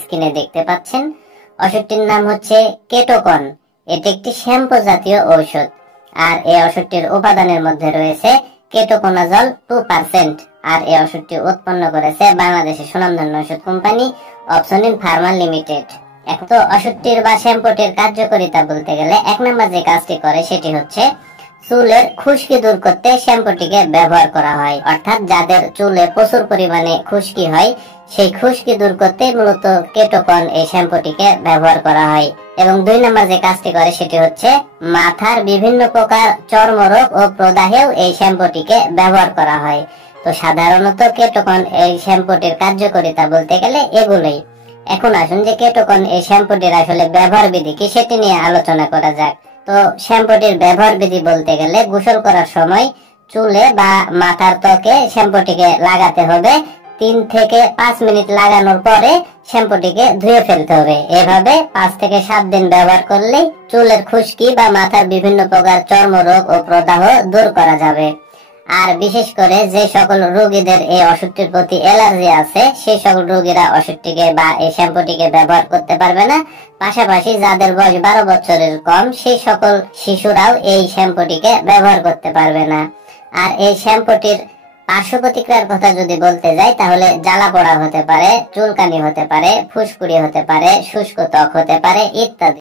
স্ক্রিনে দেখতে পাচ্ছেন। ওষুধটির নাম হচ্ছে কেটোকন। এটি একটি শ্যাম্পু জাতীয় ঔষধ। আর এই ওষুধটির উপাদানের মধ্যে রয়েছে কেটোকোনাজল 2%। আর এই ওষুধটি উৎপন্ন করেছে বাংলাদেশের সুনামধন্য ওষুধ কোম্পানি অপসনিন ফার্মা লিমিটেড। এখন তো ওষুধটির বা শ্যাম্পুটির কার্যকারিতা বলতে গেলে 1 নম্বর যে কাজটি করে সেটি হচ্ছে চুলের খুশকি দূর করতে শ্যাম্পুটিকে ব্যবহার করা হয়। অর্থাৎ যাদের চুলে প্রচুর পরিমাণে খুশকি হয় সেই খুশকি দূর করতে মূলত কেটোকন এই শ্যাম্পুটিকে ব্যবহার করা হয়। এবং 2 নম্বর যে কাজটি করে সেটি হচ্ছে মাথার বিভিন্ন প্রকার চর্মরোগ ও প্রদাহেও এই শ্যাম্পুটিকে ব্যবহার করা হয়। তো সাধারণত কেটোকন এই শ্যাম্পুটির কার্যকারিতা বলতে গেলে এগুলোই। এখন আসুন যে কেটোকন এই শ্যাম্পুটির আসলে ব্যবহার বিধি কি সেটি নিয়ে আলোচনা করা যাক। তো শ্যাম্পুটির ব্যবহার বিধি বলতে গেলে গোসল করার সময় চুলে বা মাথার ত্বকে শ্যাম্পুটিকে লাগাতে হবে। 3 থেকে 5 মিনিট লাগানোর পরে শ্যাম্পুটিকে ধুয়ে ফেলতে হবে। এভাবে 5 থেকে 7 দিন ব্যবহার করলেই চুলের খুশকি বা মাথার বিভিন্ন প্রকার চর্মরোগ ও প্রদাহ দূর করা যাবে। আর বিশেষ করে যে সকল রোগীদের এই ওষুধটির প্রতি অ্যালার্জি আছে সেই সকল রোগীরা ওষুধটিকে বা এই শ্যাম্পুটিকে ব্যবহার করতে পারবে না। পাশাপাশি যাদের বয়স 12 বছরের কম সেই সকল শিশুরাও এই শ্যাম্পুটিকে ব্যবহার করতে পারবে না। আর এই শ্যাম্পুটির পার্শ্ব প্রতিক্রিয়ার কথা যদি বলতে যাই তাহলে জ্বালা পোড়া হতে পারে, চুলকানি হতে পারে, ফুসকুড়ি হতে পারে, শুষ্ক ত্বক হতে পারে ইত্যাদি।